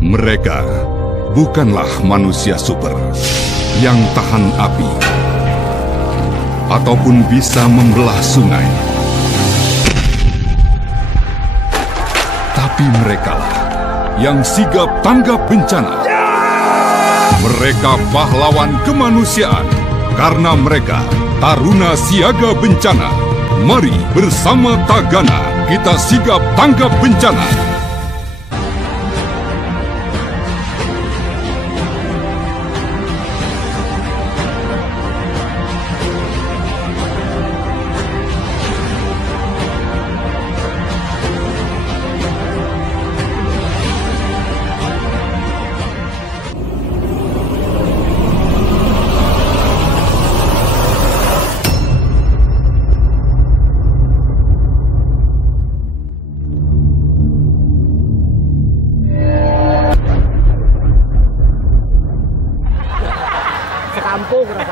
Mereka bukanlah manusia super yang tahan api ataupun bisa membelah sungai. Tapi merekalah yang sigap tanggap bencana. Mereka pahlawan kemanusiaan karena mereka taruna siaga bencana. Mari bersama Tagana kita sigap tanggap bencana.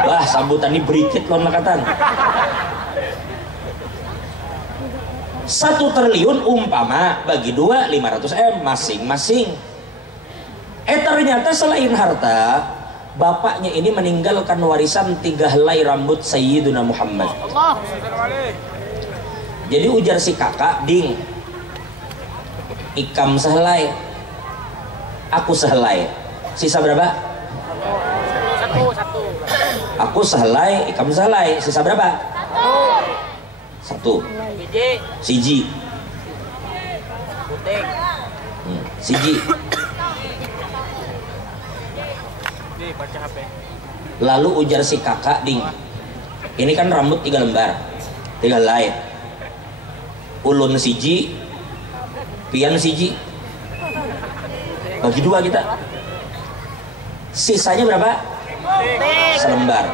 Wah, sambutan ini berikit loh nakatan. 1 triliun umpama bagi 2 500 M masing-masing. Ternyata selain harta, bapaknya ini meninggalkan warisan 3 helai rambut Sayyiduna Muhammad. Jadi ujar si kakak, ding, ikam sehelai, aku sehelai, sisa berapa? Aku sehelai, ikam sehelai, sisa berapa? 1. Siji. Siji. Lalu ujar si kakak, ding, ini kan rambut 3 lembar, 3 helai, ulun siji, pian siji, bagi 2 kita, sisanya berapa? Selembar.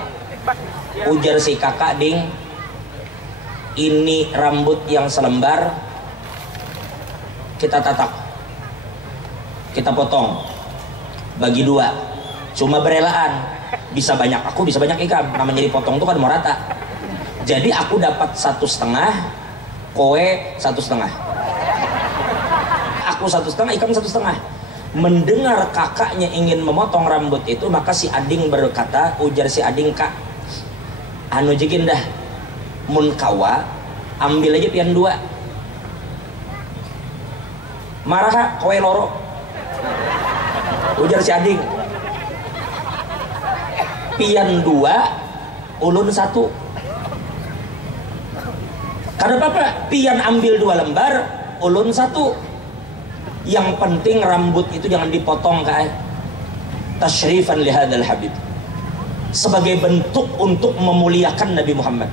Ujar si kakak, ding, ini rambut yang selembar kita tatak, kita potong bagi 2, cuma berelaan, bisa banyak aku, bisa banyak ikam, namanya dipotong tuh kan mau rata. Jadi aku dapat 1,5, kowe 1,5, aku 1,5, ikam 1,5. Mendengar kakaknya ingin memotong rambut itu, maka si ading berkata, ujar si ading, kak, anu jikin dah, mun kawa ambil aja pian 2. Marah kak, kowe loro, ujar si ading. Pian 2, ulun 1. Karena apa? Pian ambil 2 lembar, ulun 1. Yang penting rambut itu jangan dipotong, kak, tasyrifan lihadzal habib, sebagai bentuk untuk memuliakan Nabi Muhammad.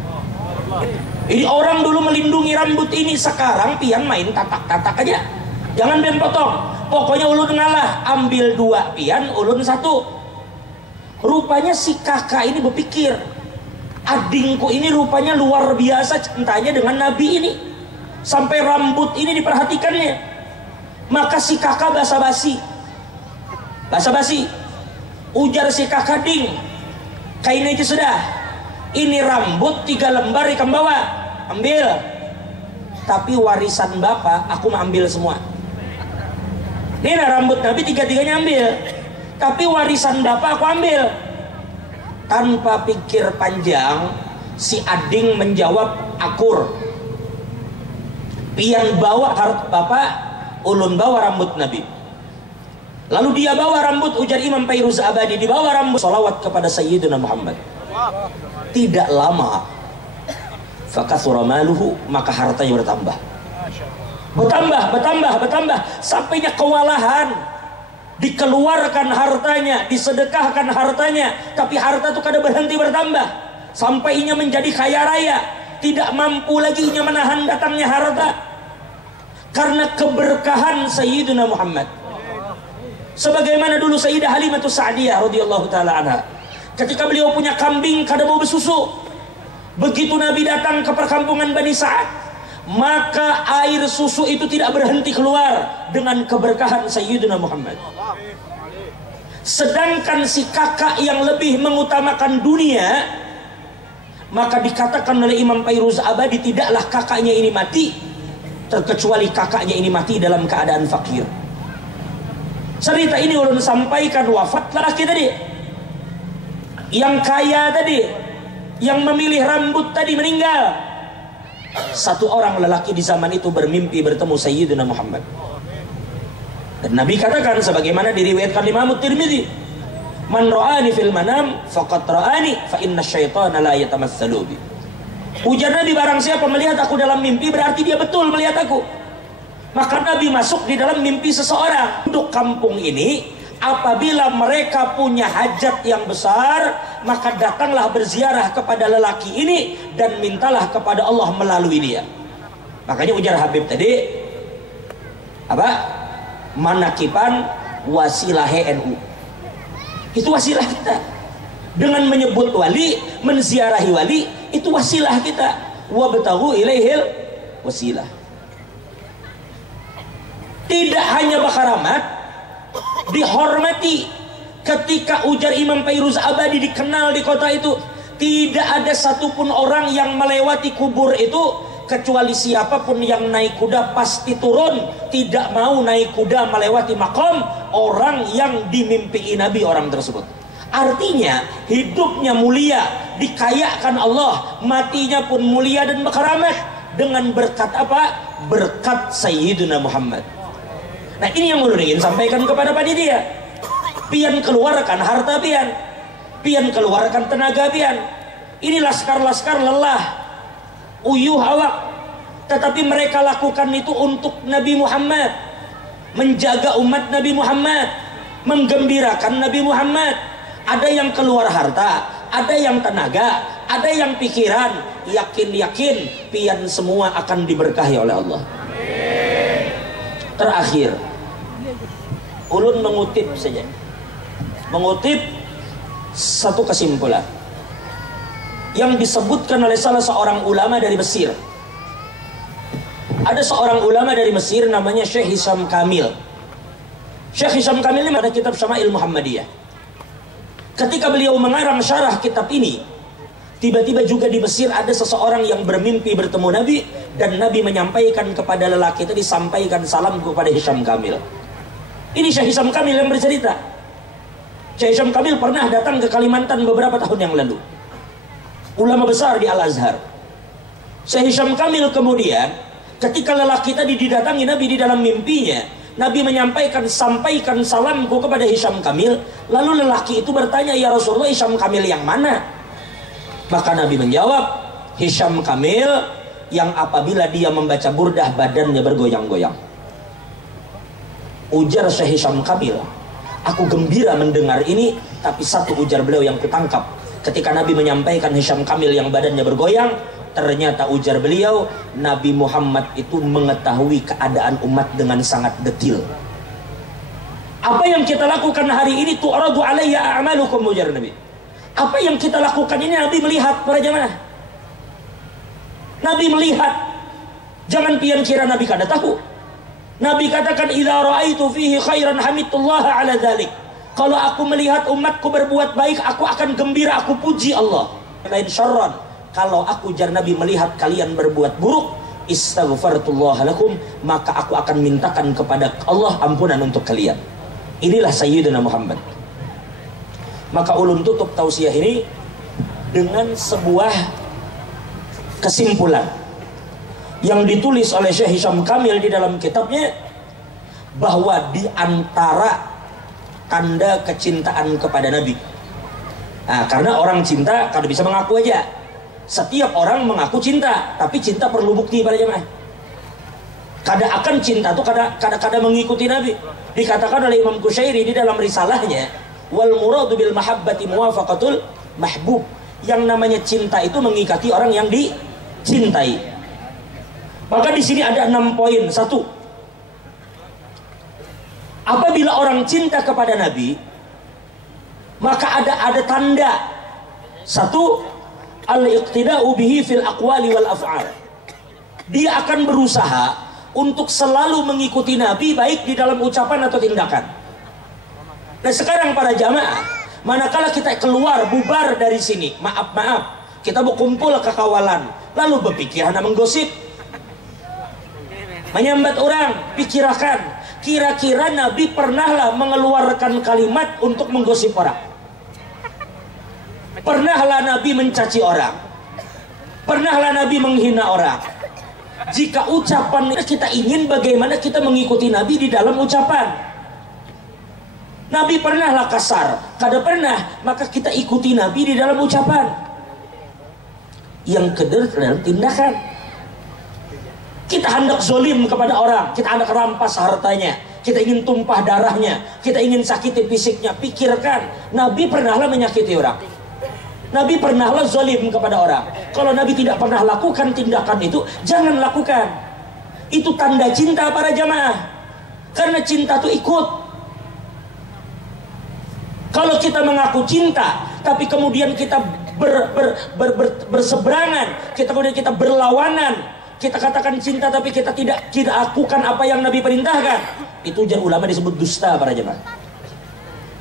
Ini orang dulu melindungi rambut ini, sekarang pian main tatak-tatak aja, jangan pian potong. Pokoknya ulun ngalah, ambil 2 pian, ulun 1. Rupanya si kakak ini berpikir, adingku ini rupanya luar biasa cintanya dengan Nabi ini, sampai rambut ini diperhatikannya. Maka si kakak basa-basi, ujar si kakak, ding, kain aja sudah, ini rambut 3 lembar ikam bawa, ambil, tapi warisan bapak aku mau ambil semua. Ini rambut Nabi 3-3-nya ambil, tapi warisan bapak aku ambil. Tanpa pikir panjang, si ading menjawab akur, pian bawa harta bapak, ulun bawa rambut Nabi. Lalu dia bawa rambut, ujar Imam Fairuz Abadi, dibawa rambut, salawat kepada Sayyidina Muhammad. Tidak lama, fakathura maluhu, maka hartanya bertambah, sampainya kewalahan, dikeluarkan hartanya, disedekahkan hartanya, tapi harta itu kada berhenti bertambah, sampainya menjadi kaya raya, tidak mampu lagi menahan datangnya harta. Karena keberkahan Sayyidina Muhammad. Sebagaimana dulu Sayyidah Halimatus Sa'diyah radhiyallahu taala anha, ketika beliau punya kambing kada mau bersusu, begitu Nabi datang ke perkampungan Bani Sa'ad, maka air susu itu tidak berhenti keluar dengan keberkahan Sayyidina Muhammad. Sedangkan si kakak yang lebih mengutamakan dunia, maka dikatakan oleh Imam Fairuz Abadi, tidaklah kakaknya ini mati terkecuali kakaknya ini mati dalam keadaan fakir. Cerita ini ulun sampaikan wafat lelaki tadi, yang kaya tadi, yang memilih rambut tadi meninggal. Satu orang lelaki di zaman itu bermimpi bertemu Sayyidina Muhammad. Dan Nabi katakan sebagaimana diriwayatkan Imam Tirmidzi, "Man ra'ani fil manam faqad ra'ani fa inna syaitana la yatamatsalu bi." Ujar Nabi, barang siapa melihat aku dalam mimpi berarti dia betul melihat aku. Maka Nabi masuk di dalam mimpi seseorang. Penduduk kampung ini apabila mereka punya hajat yang besar, maka datanglah berziarah kepada lelaki ini dan mintalah kepada Allah melalui dia. Makanya ujar Habib tadi apa? Manakiban wasilah NU. Itu wasilah kita. Dengan menyebut wali, menziarahi wali, itu wasilah kita. Wabtaghu ilaihil wasilah. Tidak hanya bakaramat, dihormati. Ketika ujar Imam Fairuz Abadi dikenal di kota itu, tidak ada satupun orang yang melewati kubur itu kecuali siapapun yang naik kuda pasti turun. Tidak mau naik kuda melewati makam orang yang dimimpi Nabi orang tersebut. Artinya hidupnya mulia, dikayakan Allah, matinya pun mulia dan berkaramat dengan berkat apa? Berkat Sayyidina Muhammad. Nah, ini yang ulun ingin sampaikan kepada panitia. Pian keluarkan harta pian, pian keluarkan tenaga pian. Ini laskar-laskar lelah, uyuh awak, tetapi mereka lakukan itu untuk Nabi Muhammad, menjaga umat Nabi Muhammad, menggembirakan Nabi Muhammad. Ada yang keluar harta, ada yang tenaga, ada yang pikiran. Yakin-yakin pian semua akan diberkahi oleh Allah. Terakhir, ulun mengutip saja, mengutip satu kesimpulan yang disebutkan oleh salah seorang ulama dari Mesir. Ada seorang ulama dari Mesir namanya Syekh Hisham Kamil. Syekh Hisham Kamil ini ada kitab Syama'il Muhammadiyah. Ketika beliau mengarang syarah kitab ini, tiba-tiba juga di Mesir ada seseorang yang bermimpi bertemu Nabi, dan Nabi menyampaikan kepada lelaki tadi, sampaikan salam kepada Hisham Kamil. Ini Syekh Hisham Kamil yang bercerita. Syekh Hisham Kamil pernah datang ke Kalimantan beberapa tahun yang lalu. Ulama besar di Al-Azhar. Syekh Hisham Kamil kemudian ketika lelaki tadi didatangi Nabi di dalam mimpinya, Nabi menyampaikan, sampaikan salamku kepada Hisham Kamil. Lalu lelaki itu bertanya, ya Rasulullah, Hisham Kamil yang mana? Maka Nabi menjawab, Hisham Kamil yang apabila dia membaca burdah badannya bergoyang-goyang. Ujar Syekh Hisham Kamil, aku gembira mendengar ini, tapi satu ujar beliau yang kutangkap. Ketika Nabi menyampaikan Hisham Kamil yang badannya bergoyang, ternyata ujar beliau, Nabi Muhammad itu mengetahui keadaan umat dengan sangat detil. Apa yang kita lakukan hari ini, tu'radu alayya a'malukum, ujar Nabi. Apa yang kita lakukan ini Nabi melihat para jamaah. Nabi melihat. Jangan pian kira Nabi kada tahu. Nabi katakan, idza ra'aitu fihi khairan hamidullah ala dzalik. Kalau aku melihat umatku berbuat baik, aku akan gembira, aku puji Allah. Lain syarran, kalau aku jar Nabi melihat kalian berbuat buruk, istaghfartullah lakum, maka aku akan mintakan kepada Allah ampunan untuk kalian. Inilah Sayyidina Muhammad. Maka ulun tutup tausiah ini dengan sebuah kesimpulan yang ditulis oleh Syekh Hisham Kamil di dalam kitabnya, bahwa di antara tanda kecintaan kepada Nabi, nah, karena orang cinta kada bisa mengaku aja. Setiap orang mengaku cinta, tapi cinta perlu bukti pada jemaah. Kada akan cinta tuh kada mengikuti Nabi. Dikatakan oleh Imam Qushairi di dalam risalahnya, wal muradu bil mahabbati muwafaqatul mahbub. Yang namanya cinta itu mengikuti orang yang dicintai. Maka di sini ada 6 poin. 1. Apabila orang cinta kepada Nabi, maka ada tanda. 1. Al-iqtida'u bihi fil aqwali wal af'al. Dia akan berusaha untuk selalu mengikuti Nabi, baik di dalam ucapan atau tindakan. Nah, sekarang para jamaah, manakala kita keluar bubar dari sini, maaf, kita berkumpul ke kawalan, lalu berpikiran menggosip, menyambat orang, pikirkan. Kira-kira Nabi pernahlah mengeluarkan kalimat untuk menggosip orang? Pernahlah Nabi mencaci orang? Pernahlah Nabi menghina orang? Jika ucapan kita ingin, bagaimana kita mengikuti Nabi di dalam ucapan? Nabi pernahlah kasar? Kada pernah, maka kita ikuti Nabi di dalam ucapan. Yang kedua adalah tindakan. Kita hendak zolim kepada orang, kita hendak rampas hartanya, kita ingin tumpah darahnya, kita ingin sakiti fisiknya. Pikirkan, Nabi pernahlah menyakiti orang? Nabi pernahlah zolim kepada orang? Kalau Nabi tidak pernah lakukan tindakan itu, jangan lakukan. Itu tanda cinta para jamaah. Karena cinta itu ikut. Kalau kita mengaku cinta, tapi kemudian kita berseberangan, kemudian kita berlawanan, kita katakan cinta tapi kita tidak lakukan apa yang Nabi perintahkan, itu ujar ulama disebut dusta para jemaah.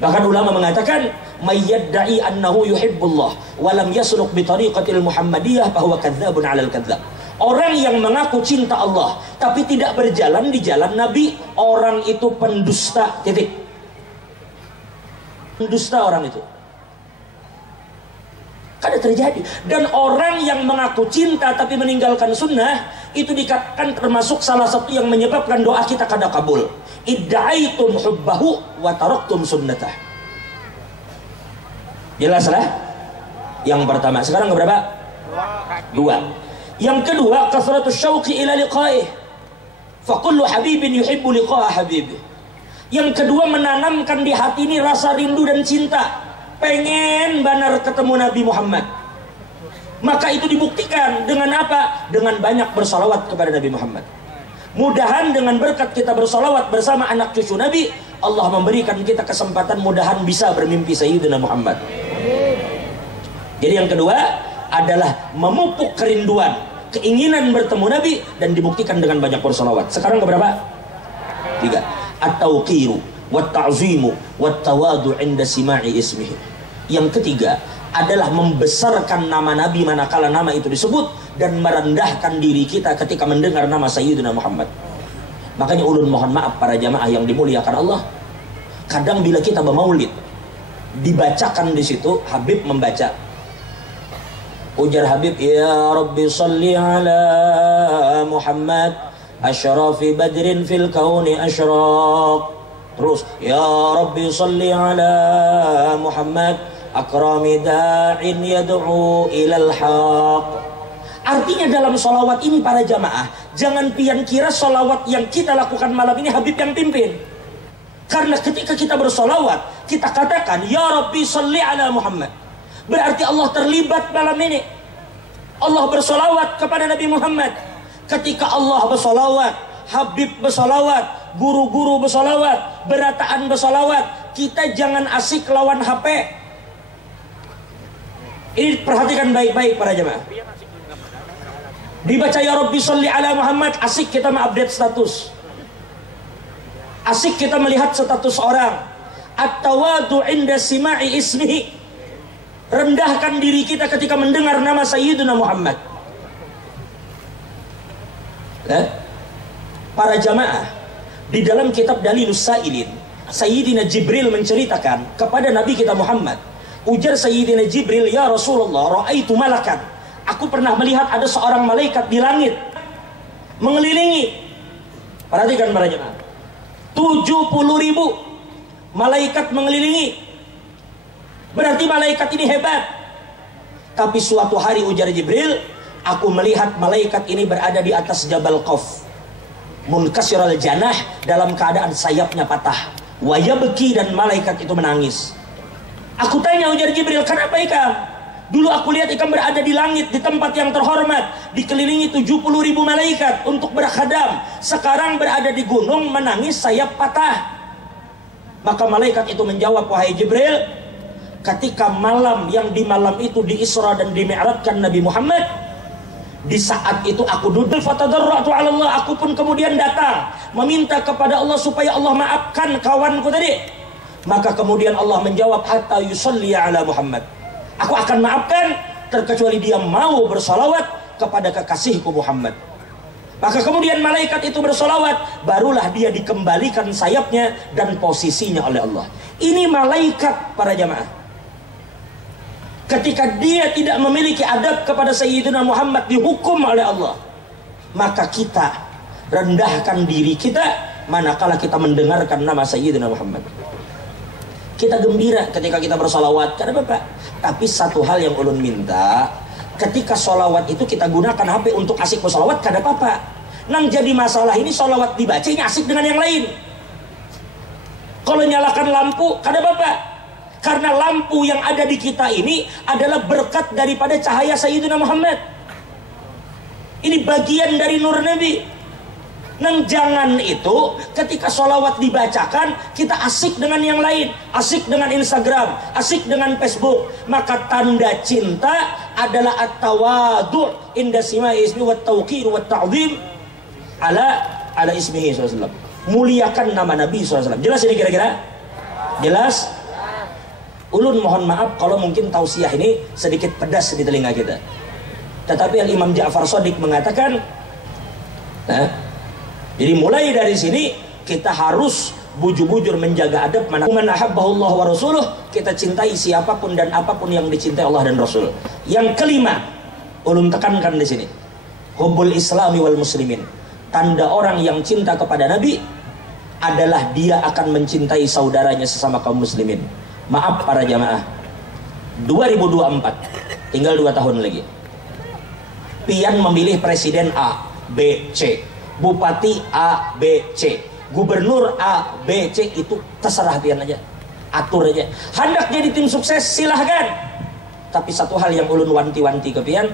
Bahkan ulama mengatakan may yadda'i annahu yuhibbullah wa lam yasluq bi tariqatil muhammadiyah fa huwa kadzdzabun 'alal kadzdzab. Orang yang mengaku cinta Allah tapi tidak berjalan di jalan Nabi, orang itu pendusta. Titik. Pendusta orang itu. Kada terjadi. Dan orang yang mengaku cinta tapi meninggalkan sunnah, itu dikatakan termasuk salah satu yang menyebabkan doa kita kada kabul. Idda'aitum hubbahu wa taraktum sunnatah. Jelas lah? Yang pertama. Sekarang berapa? Dua. Yang kedua, kasratus syauqi ila liqa'ih. Fa kullu habibin yuhibbu liqa'a habibih. Yang kedua, menanamkan di hati ini rasa rindu dan cinta. Pengen benar ketemu Nabi Muhammad. Maka itu dibuktikan dengan apa? Dengan banyak bersalawat kepada Nabi Muhammad. Mudahan dengan berkat kita bersalawat bersama anak cucu Nabi, Allah memberikan kita kesempatan mudahan bisa bermimpi Sayyidina Muhammad. Jadi yang kedua adalah memupuk kerinduan, keinginan bertemu Nabi, dan dibuktikan dengan banyak bersalawat. Sekarang keberapa? 3. At-tawqiru wat-ta'zimu wat-tawadu 'inda sima'i ismihi. Yang ketiga adalah membesarkan nama Nabi manakala nama itu disebut, dan merendahkan diri kita ketika mendengar nama Sayyidina Muhammad. Makanya ulun mohon maaf para jamaah yang dimuliakan Allah, kadang bila kita bermaulid dibacakan di situ, Habib membaca, ujar Habib, ya Rabbi salli ala Muhammad asyrafi badrin fil kauni asyraq. Terus ya Rabbi salli ala Muhammad akrami da'in yad'u ilal haq. Artinya dalam sholawat ini para jamaah, jangan pian kira sholawat yang kita lakukan malam ini Habib yang pimpin. Karena ketika kita bersolawat, kita katakan ya Rabbi salli ala Muhammad, berarti Allah terlibat malam ini. Allah bersolawat kepada Nabi Muhammad. Ketika Allah bersolawat, Habib bersolawat, guru-guru bersolawat, berataan bersolawat, kita jangan asik lawan HP. Ini perhatikan baik-baik para jemaah. Dibaca ya Rabbi sholli ala Muhammad, asik kita mengupdate status, asik kita melihat status orang. At-tawadu 'inda sima'i ismihi, rendahkan diri kita ketika mendengar nama Sayyidina Muhammad. Para jamaah, di dalam kitab Dalilus Sa'ilin, Sayyidina Jibril menceritakan kepada Nabi kita Muhammad. Ujar Sayyidina Jibril, ya Rasulullah, ra'aitu malakan, aku pernah melihat ada seorang malaikat di langit mengelilingi. Perhatikan para jemaah, 70.000 malaikat mengelilingi. Berarti malaikat ini hebat. Tapi suatu hari ujar Jibril, aku melihat malaikat ini berada di atas Jabal Qaf, munkasiral janah, dalam keadaan sayapnya patah, wayabki, dan malaikat itu menangis. Aku tanya, ujar Jibril, kenapa ikam? Dulu aku lihat ikam berada di langit, di tempat yang terhormat, dikelilingi 70.000 malaikat untuk berkhadam. Sekarang berada di gunung, menangis, sayap patah. Maka malaikat itu menjawab, wahai Jibril, ketika malam yang di malam itu di Isra dan di Mi'rajkan Nabi Muhammad, di saat itu aku duduk, fatadarra'tu 'ala Allah, aku pun kemudian datang meminta kepada Allah supaya Allah maafkan kawanku tadi. Maka kemudian Allah menjawab, hatta yusalli ala Muhammad, aku akan maafkan terkecuali dia mau bersalawat kepada kekasihku Muhammad. Maka kemudian malaikat itu bersolawat, barulah dia dikembalikan sayapnya dan posisinya oleh Allah. Ini malaikat para jamaah. Ketika dia tidak memiliki adab kepada Sayyidina Muhammad, dihukum oleh Allah. Maka kita rendahkan diri kita manakala kita mendengarkan nama Sayyidina Muhammad. Kita gembira ketika kita bersolawat, karena Bapak. Tapi satu hal yang ulun minta, ketika solawat itu kita gunakan HP untuk asik bersolawat, kada apa-apa. Nang jadi masalah ini solawat dibaca ini asik dengan yang lain. Kalau nyalakan lampu, kada apa-apa. Karena lampu yang ada di kita ini adalah berkat daripada cahaya Sayyidina Muhammad. Ini bagian dari nur Nabi. Nang jangan itu ketika solawat dibacakan kita asik dengan yang lain, asik dengan Instagram, asik dengan Facebook. Maka tanda cinta adalah at-tawadu' inda sima'i ismi wa tawqir wa ta'zim ala ismihi SAW. Muliakan nama Nabi SAW. Jelas ini kira-kira? Jelas? Ulun mohon maaf kalau mungkin tausiah ini sedikit pedas di telinga kita. Tetapi Al-Imam Ja'far Shadiq mengatakan, jadi mulai dari sini kita harus bujur-bujur menjaga adab. Man ahabbahullah wa rasuluh, kita cintai siapapun dan apapun yang dicintai Allah dan Rasul. Yang kelima, ulun tekankan di sini, hubbul islami wal muslimin. Tanda orang yang cinta kepada Nabi adalah dia akan mencintai saudaranya sesama kaum muslimin. Maaf para jamaah, 2024 tinggal 2 tahun lagi. Pian memilih presiden A, B, C. Bupati A, B, C, gubernur A, B, C, itu terserah pian aja, atur aja. Hendak jadi tim sukses silahkan. Tapi satu hal yang ulun wanti-wanti ke pian,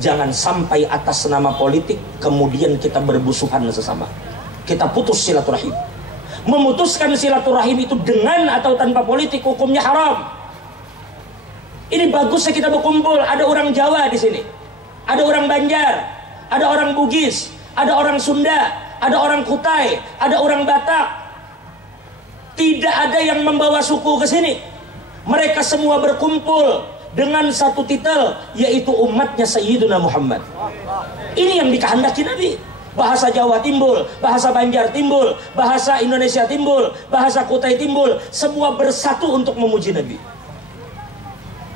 jangan sampai atas nama politik kemudian kita berbusuhan sesama. Kita putus silaturahim. Memutuskan silaturahim itu dengan atau tanpa politik hukumnya haram. Ini bagusnya kita berkumpul. Ada orang Jawa di sini, ada orang Banjar, ada orang Bugis, ada orang Sunda, ada orang Kutai, ada orang Batak. Tidak ada yang membawa suku ke sini. Mereka semua berkumpul dengan satu titel, yaitu umatnya Sayyidina Muhammad. Ini yang dikehendaki Nabi. Bahasa Jawa timbul, bahasa Banjar timbul, bahasa Indonesia timbul, bahasa Kutai timbul. Semua bersatu untuk memuji Nabi.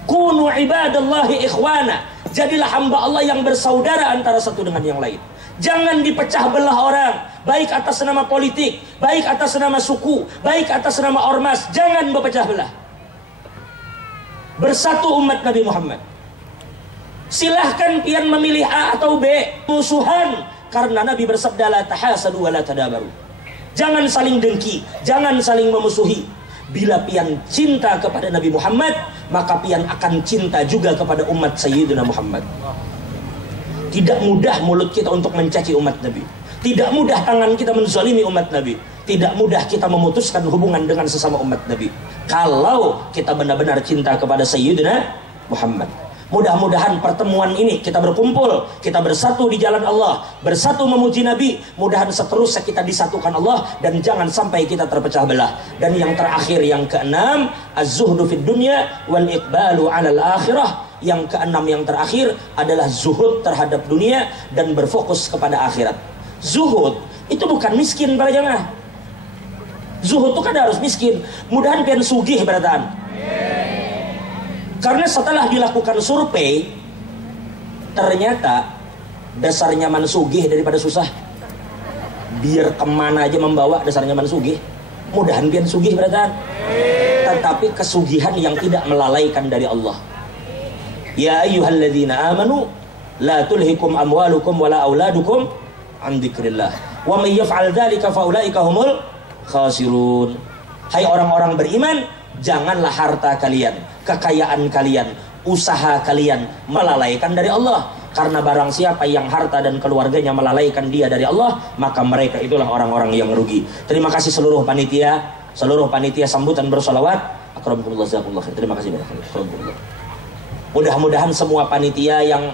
Kunu ibadallahi ikhwana. Jadilah hamba Allah yang bersaudara antara satu dengan yang lain. Jangan dipecah belah orang, baik atas nama politik, baik atas nama suku, baik atas nama ormas. Jangan berpecah belah. Bersatu umat Nabi Muhammad. Silahkan pian memilih A atau B, musuhan, karena Nabi bersabda la tahasadu wa la tadabaru. Jangan saling dengki, jangan saling memusuhi. Bila pian cinta kepada Nabi Muhammad, maka pian akan cinta juga kepada umat Sayyidina Muhammad. Tidak mudah mulut kita untuk mencaci umat Nabi. Tidak mudah tangan kita menzalimi umat Nabi. Tidak mudah kita memutuskan hubungan dengan sesama umat Nabi. Kalau kita benar-benar cinta kepada Sayyidina Muhammad. Mudah-mudahan pertemuan ini kita berkumpul, kita bersatu di jalan Allah, bersatu memuji Nabi. Mudahan seterusnya kita disatukan Allah dan jangan sampai kita terpecah belah. Dan yang terakhir, yang keenam, az-zuhdu fid dunya wal iqbalu 'alal akhirah. Yang keenam, yang terakhir adalah zuhud terhadap dunia dan berfokus kepada akhirat. Zuhud itu bukan miskin para jamaah. Zuhud itu kan harus miskin. Mudahan pian sugih berataan. Karena setelah dilakukan survei, ternyata dasar nyaman sugih daripada susah. Biar kemana aja membawa dasar nyaman sugih. Mudahan pian sugih berataan. Tetapi kesugihan yang tidak melalaikan dari Allah. Ya ayyuhalladzina amanu la tulhikum amwalukum wala auladukum an dzikrillah wa may yaf'al dzalika faulaika humul khasirun. Hai orang-orang beriman, janganlah harta kalian, kekayaan kalian, usaha kalian melalaikan dari Allah. Karena barang siapa yang harta dan keluarganya melalaikan dia dari Allah, maka mereka itulah orang-orang yang rugi. Terima kasih seluruh panitia sambutan bersolawat. Akramukumullah, jazakumullah khair. Terima kasih banyak. Mudah-mudahan semua panitia yang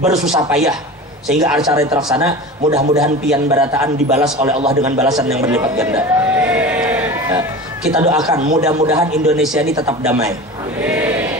bersusah payah sehingga acara terlaksana, mudah-mudahan pian barataan dibalas oleh Allah dengan balasan yang berlipat ganda. Kita doakan mudah-mudahan Indonesia ini tetap damai.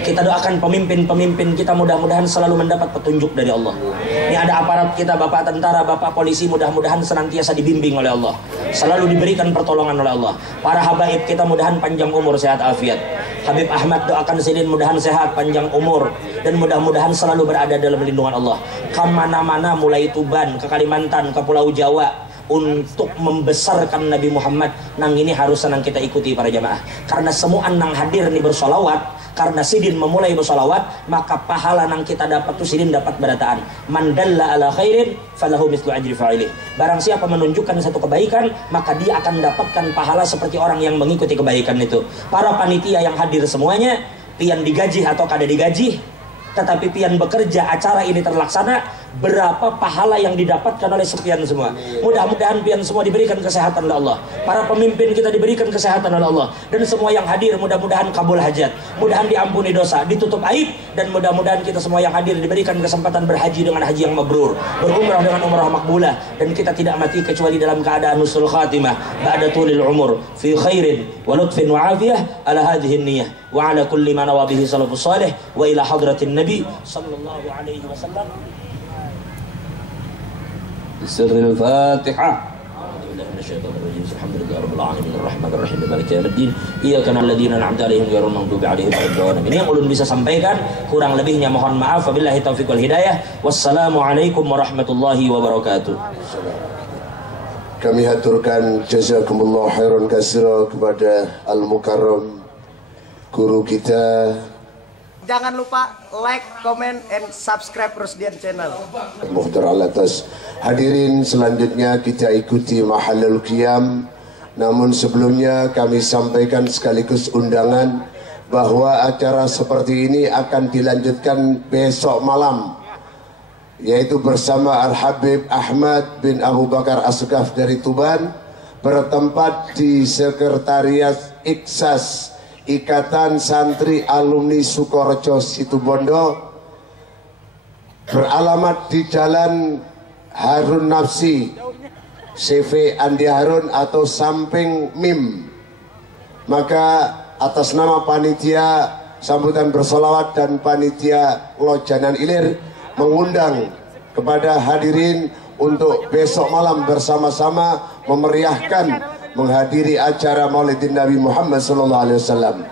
Kita doakan pemimpin-pemimpin kita mudah-mudahan selalu mendapat petunjuk dari Allah. Ini ada aparat kita, bapak tentara, bapak polisi, mudah-mudahan senantiasa dibimbing oleh Allah, selalu diberikan pertolongan oleh Allah. Para habaib kita mudahan panjang umur, sehat afiat. Habib Ahmad doakan Sidin mudahan sehat, panjang umur, dan mudah-mudahan selalu berada dalam lindungan Allah. Kemana-mana mulai Tuban, ke Kalimantan, ke Pulau Jawa, untuk membesarkan Nabi Muhammad. Nang ini harus senang kita ikuti para jamaah, karena semua nang hadir nih bersolawat, karena Sidin memulai bersolawat, maka pahala nang kita dapat tuh Sidin dapat berataan. Man dalla ala khairin falahu mislu ajri fa'ilih. Barang siapa menunjukkan satu kebaikan, maka dia akan dapatkan pahala seperti orang yang mengikuti kebaikan itu. Para panitia yang hadir semuanya, pian digaji atau kada digaji, tetapi pian bekerja acara ini terlaksana, berapa pahala yang didapatkan oleh sepian semua. Mudah-mudahan pian semua diberikan kesehatan oleh Allah, para pemimpin kita diberikan kesehatan oleh Allah, dan semua yang hadir mudah-mudahan kabul hajat, mudahan diampuni dosa, ditutup aib, dan mudah-mudahan kita semua yang hadir diberikan kesempatan berhaji dengan haji yang mabrur, berumrah dengan umrah makbulah, dan kita tidak mati kecuali dalam keadaan husnul khatimah ba'da tulil umur fi khairin wa lutfin wa afiyah ala hadhihi niyyah wa ala kulli ma nawa bihi salafus salih wa ila hadratin nabi sallallahu alaihi wasallam. بسر الفاتحة. الحمد لله رب العالمين الرحمن الرحيم مالك يوم الدين إياك نعبد الذين أنعمت عليهم غير المغضوب عليهم ولا الضالين. Ini yang ulun bisa sampaikan, kurang lebihnya mohon maaf. Wabillahi taufiq wal hidayah. Wassalamualaikum warahmatullahi wabarakatuh. Kami haturkan jazakumullah khairan katsira kepada Al-Mukarram guru kita. Jangan lupa like, comment, and subscribe Rusdian Channel. Mukhtar Alatas. Hadirin, selanjutnya kita ikuti Mahallul Qiyam. Namun sebelumnya kami sampaikan sekaligus undangan bahwa acara seperti ini akan dilanjutkan besok malam, yaitu bersama Al-Habib Ahmad bin Abu Bakar Asgaf dari Tuban, bertempat di Sekretariat Iksas Ikatan Santri Alumni Sukorejo Situbondo, beralamat di Jalan Harun Nafsi, CV Andi Harun atau samping MIM. Maka atas nama panitia sambutan bersolawat dan panitia Lojanan Ilir mengundang kepada hadirin untuk besok malam bersama-sama memeriahkan menghadiri acara Maulidin Nabi Muhammad SAW.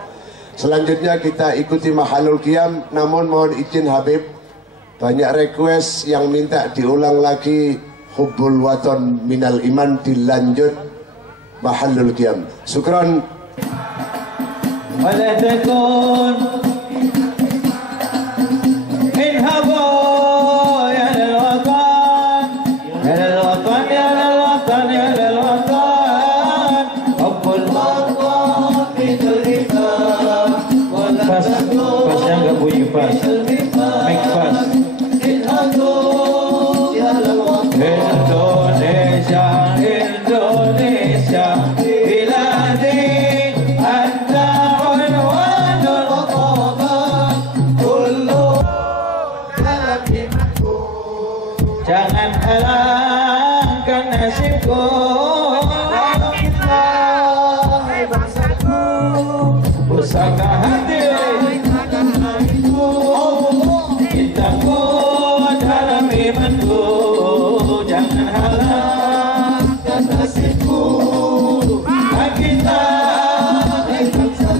Selanjutnya kita ikuti Mahallul Qiyam. Namun mohon izin Habib, banyak request yang minta diulang lagi Hubbul Waton Minal Iman, dilanjut Mahallul Qiyam. Syukran. Jangan halangkan nasibku, pusaka hati kita kuat dalam imanku. Jangan halangkan nasibku, kita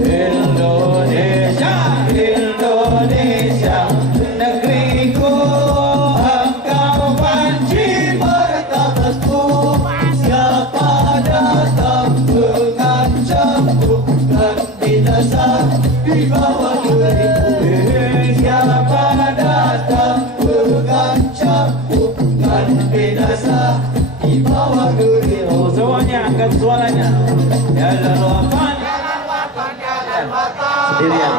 Indonesia, Indonesia negeriku. Di bawah diriku, siapa datang mengancam bukan binasa. Di bawah diriku, semuanya angkat suaranya. Jalan watan, jalan watan, sendirian.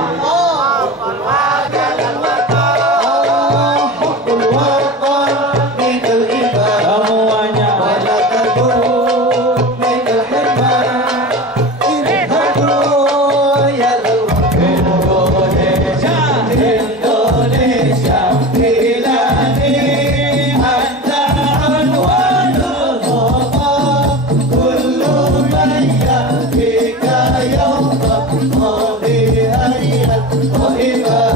Jalan watan, hukum watan, minal iman. Semuanya wala takun minal hirman. Oh,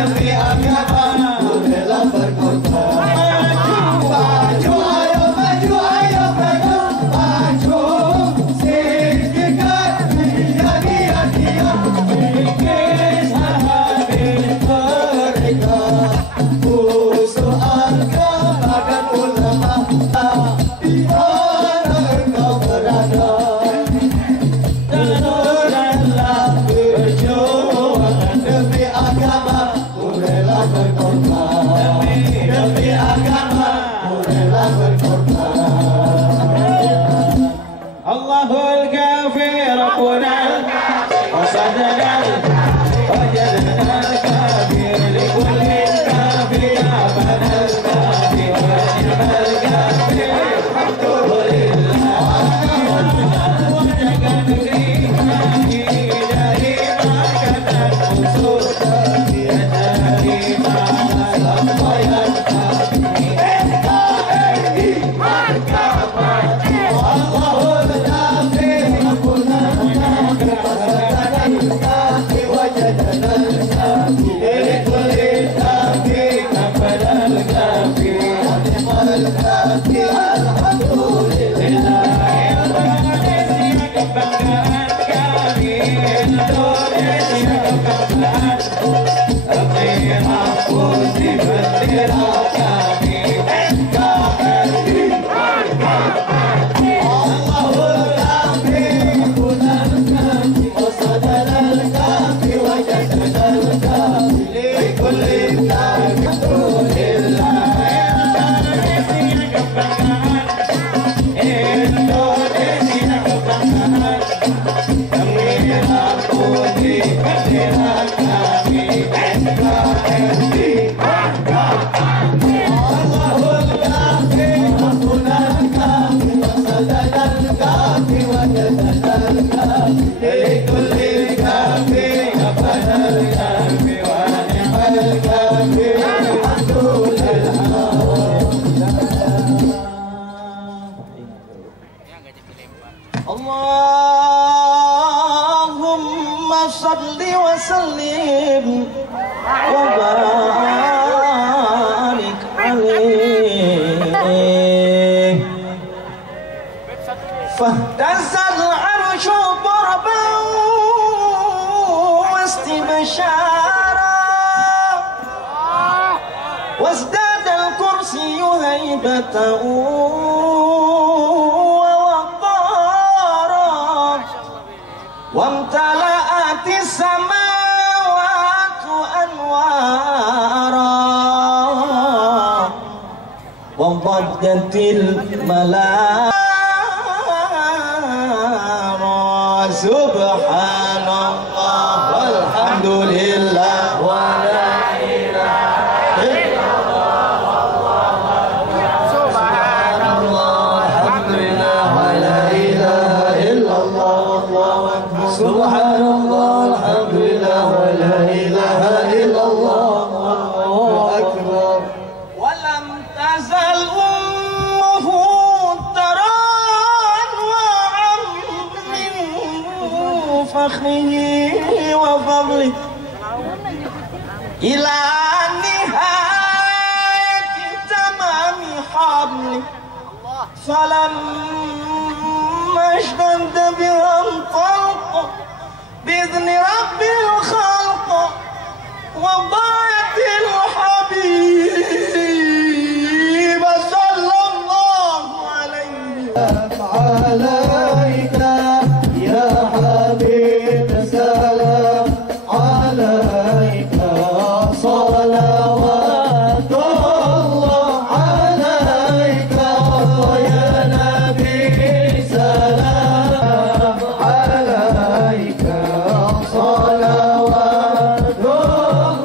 demi agama ku rela berkorban. Maju ayo maju ayo terus maju, singkirkan dia bikin sahabat mereka. Musuh agama dan ulama di mana engkau berada, teruslah berjuang demi agama ku rela berkorban. Demi agama ku rela berkorban. Allahul Ghafir Rabbuna wasadana wajadana al-kafir likulli kafir abana al-kafir wa ni'mal kafir alhamdulillah. Jaga negeri kami dari makanan musuh, dari masalah yang kami NKRI markah. Allahul Ghafir Rabbuna wasadana al-kafir wajadana al-kafir likulli kafir abana al-kafir wa ni'mal kafir alhamdulillah. Indonesia kebanggaan kami, Indonesia kebanggaan, merah putih bendera kami NKRI. Allahul Ghafir Rabbuna wasadana al-kafir wajadana al-kafir likulli kafir alhamdulillah. Indonesia kebanggaan, Indonesia kebanggaan, merah putih bendera kami NKRI. Allahul Ghafir Rabbuna wasadana al-kafir wajadana al-kafir likulli kafir abana al-kafir wa ni'mal kafir alhamdulillah. Allahumma salli wa sallim wa barik alaihi. Fahtazal arsyu darban wastibshara wazdada al-kursiyyu haybatan وامتلأت السماوات أنوارا وضجت الملائكة سبحان الله والحمد لله ولا إله إلا الله. سبحان الله الحمد لله ولا إله إلا الله. سبحان الله الحمد لله ولا إله إلا الله والله أكبر. ولم تزل أمه ترى من فخره وفضله إلى نهاية تمام حبله، فلما اشتد بها الطلق بإذن رب الخلق وضاعت الحبيب صلى الله عليه عليك يا حبيب سلام عليك صلوات الله عليك يا نبي سلام عليك صلوات الله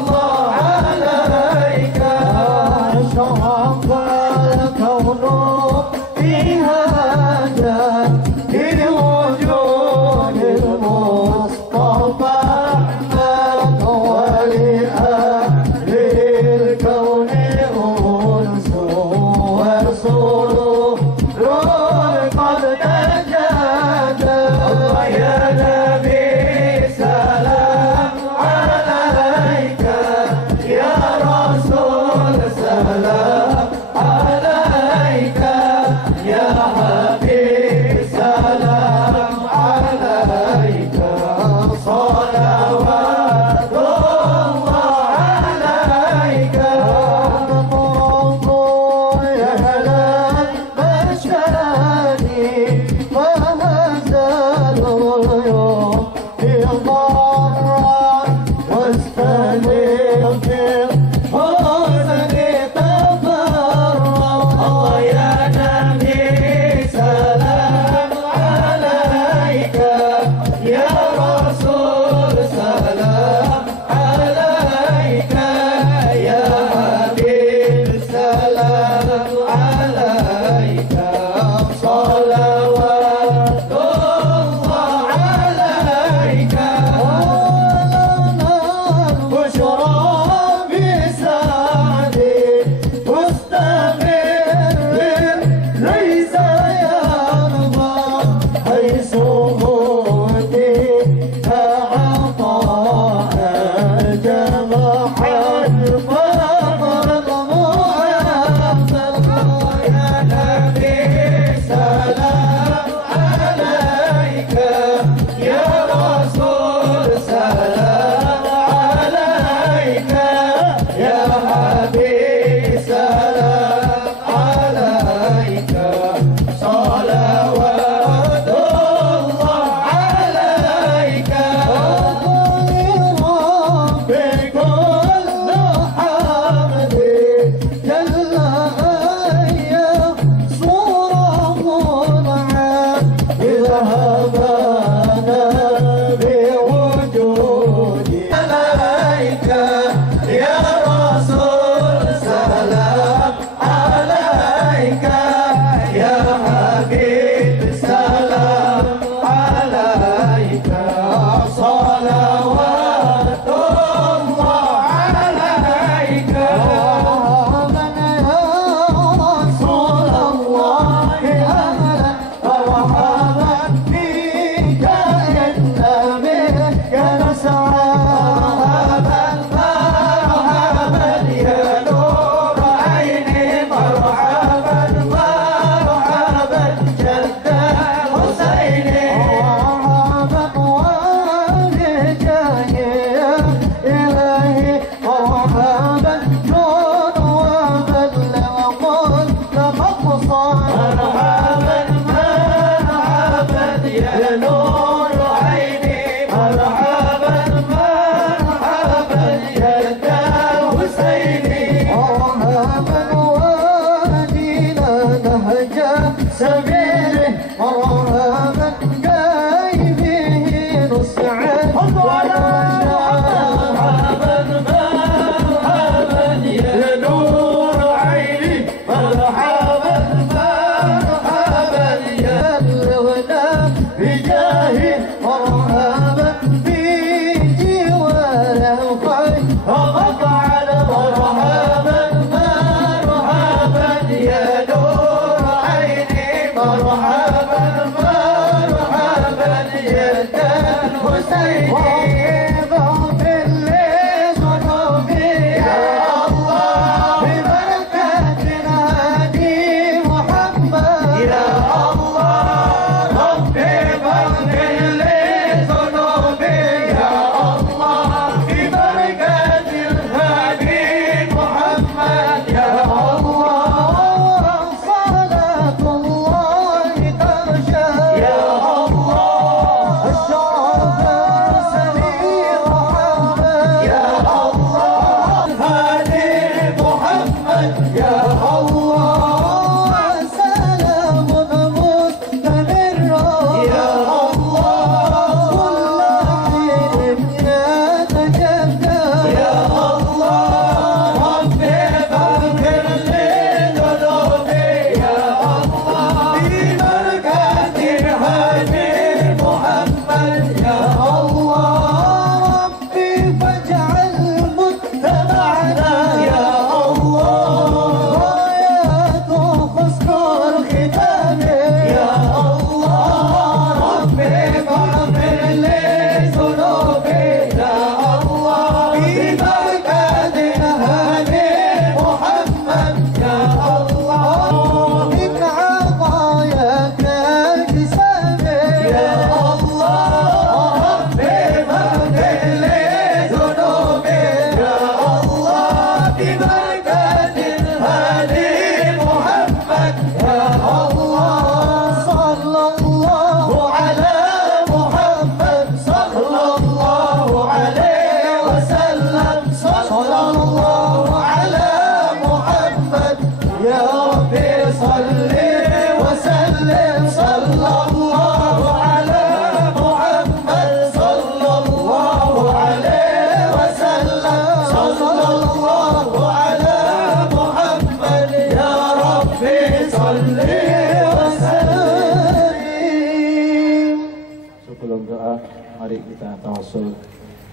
Mari kita tawasul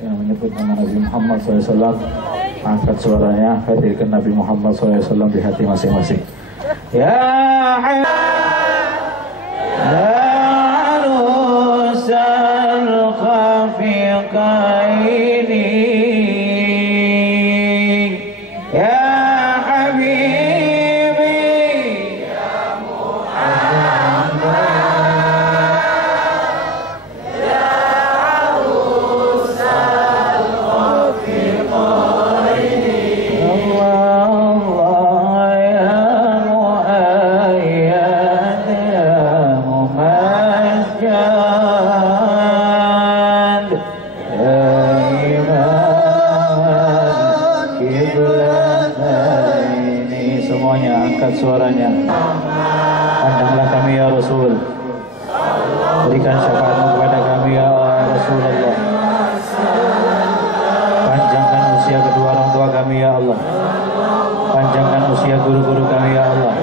yang menyebut nama Nabi Muhammad SAW. Angkat suaranya, hadirkan Nabi Muhammad SAW di hati masing-masing. Ya arusal khafiqaini angkat suaranya. Pandanglah kami ya Rasul, berikan syafaatmu kepada kami ya Rasulullah. Panjangkan usia kedua orang tua kami ya Allah. Panjangkan usia guru-guru kami ya Allah.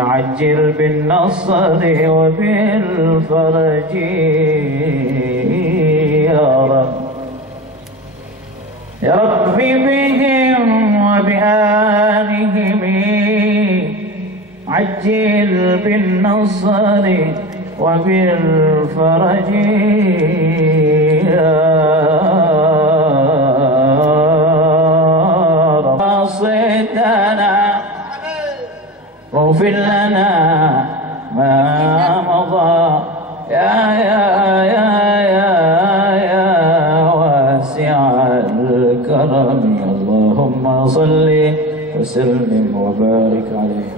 عجل بالنصر وبالفرج يا رب يا رب بهم وبآلهم عجل بالنصر وبالفرج يا رب صدنا واغفر لنا ما مضى يا واسع الكرم اللهم صل وسلم وبارك عليه.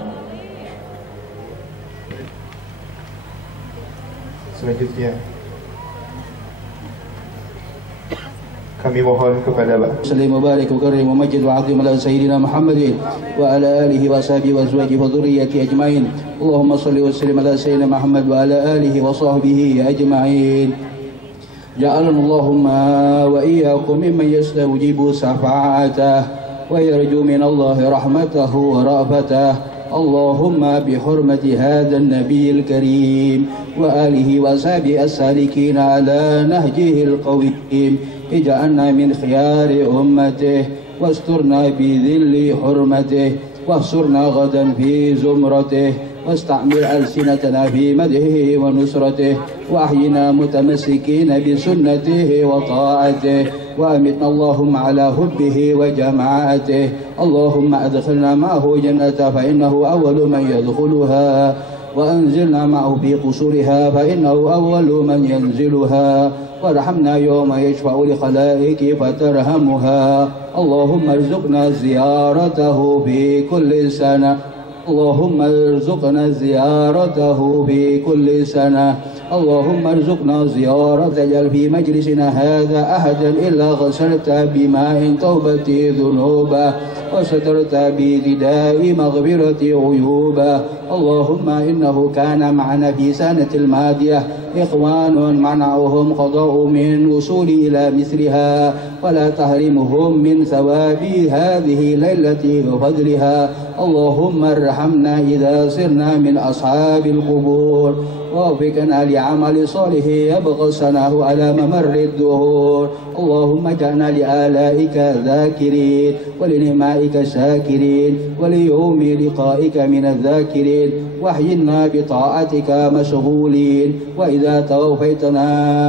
Selanjutnya kami mohon kepada Bapak Sallim wa barik wa karim wa majid wa azim ala sayyidina Muhammadin wa ala alihi wa sahbihi wa azwajihi wa dhurriyyati ajma'in. Allahumma salli wa sallim ala sayyidina Muhammad wa ala alihi wa sahbihi ajma'in. Ja'alana Allahumma wa iyyakum mimman yastawjibu syafa'atah wa yarju min Allah rahmatahu wa ra'fatah. اللهم بحرمة هذا النبي الكريم وآله وصحبه السالكين على نهجه القويم اجعلنا من خيار أمته واسترنا بذل حرمته واحشرنا غدا في زمرته واستعمل ألسنتنا في مدحه ونصرته وأحينا متمسكين بسنته وطاعته وأمتنا اللهم على حبه وجماعته. اللهم أدخلنا معه جنة فإنه أول من يدخلها وأنزلنا معه في قصورها فإنه أول من ينزلها وارحمنا يوم يشفع لخلائك فترحمها. اللهم ارزقنا زيارته في كل سنة. اللهم ارزقنا زيارته في كل سنة. اللهم ارزقنا زيارة اجعل في مجلسنا هذا أحدا إلا غسلت بماء توبتي ذنوبه وسترت برداء مغفرة عيوبه. اللهم إنه كان معنا في سنة الماضية إخوان منعهم قضاء من وصول إلى مثلها ولا تحرمهم من ثواب هذه ليلة وفضلها. اللهم ارحمنا إذا صرنا من أصحاب القبور ووفقنا لعمل صالح يبقى سناه على ممر الدهور. اللهم اجعلنا لآلائك ذاكرين ولنعمائك شاكرين وليوم لقائك من الذاكرين واحينا بطاعتك مشغولين. وإذا توفيتنا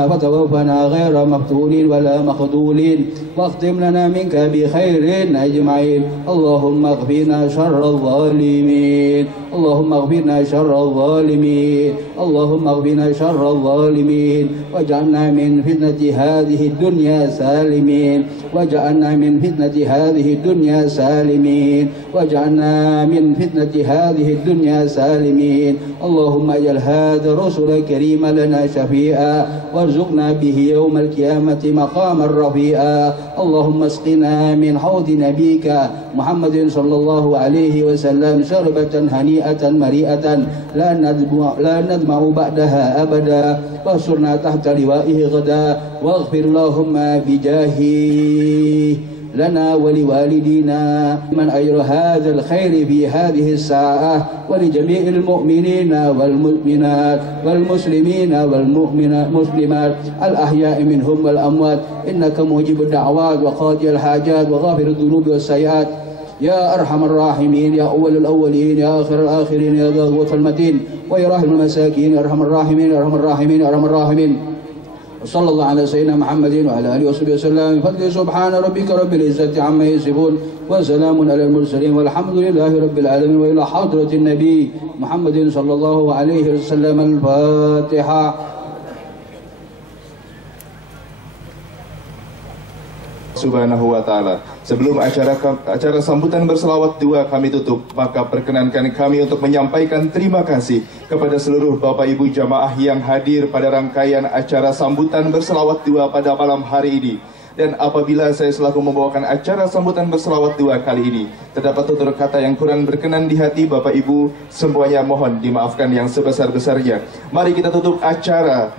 فتوفنا غير مفتونين ولا مخذولين واختم لنا منك بخير أجمعين اللهم اغفرنا شر الظالمين اللهم اغفرنا شر الظالمين اللهم اغفرنا شر الظالمين واجعلنا من فتنة هذه الدنيا سالمين واجعلنا من فتنة هذه الدنيا سالمين واجعلنا من فتنة هذه الدنيا سالمين اللهم اجعل هذا الرسول الكريم لنا شفيعا وارزقنا به يوم القيامة مقاما رفيعا اللهم اسقنا من حوض نبيك محمد صلى الله عليه وسلم شربة هنيئة مريئة لا ندمع بعدها أبدا واحشرنا تحت لوائه غدا واغفر اللهم بجاهه لنا ولوالدينا من أجر هذا الخير في هذه الساعة ولجميع المؤمنين والمؤمنات والمسلمين والمسلمات الأحياء منهم والأموات إنك موجب الدعوات وقاضي الحاجات وغافر الذنوب والسيئات يا أرحم الراحمين يا أول الأولين يا آخر الآخرين يا ذا القوة المتين ويا راحم المساكين يا أرحم الراحمين يا أرحم الراحمين يا أرحم الراحمين وصلى الله على سيدنا محمد وعلى آله وصحبه وسلم بفضل سبحان ربك رب العزة عما يصفون وسلام على المرسلين والحمد لله رب العالمين وإلى حضرة النبي محمد صلى الله عليه وسلم الفاتحة. Subhanahu wa ta'ala. Sebelum acara sambutan berselawat dua kami tutup, maka perkenankan kami untuk menyampaikan terima kasih kepada seluruh Bapak Ibu jamaah yang hadir pada rangkaian acara sambutan berselawat dua pada malam hari ini. Dan apabila saya selaku membawakan acara sambutan berselawat dua kali ini terdapat tutur kata yang kurang berkenan di hati Bapak Ibu, semuanya mohon dimaafkan yang sebesar-besarnya. Mari kita tutup acara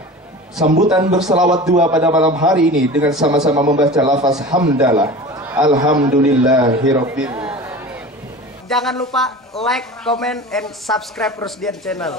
sambutan berselawat dua pada malam hari ini dengan sama-sama membaca lafaz hamdalah. Alhamdulillahirabbil. Jangan lupa like, comment, and subscribe Rusdian channel.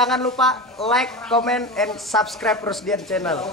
jangan lupa like, comment, and subscribe Rusdian Channel.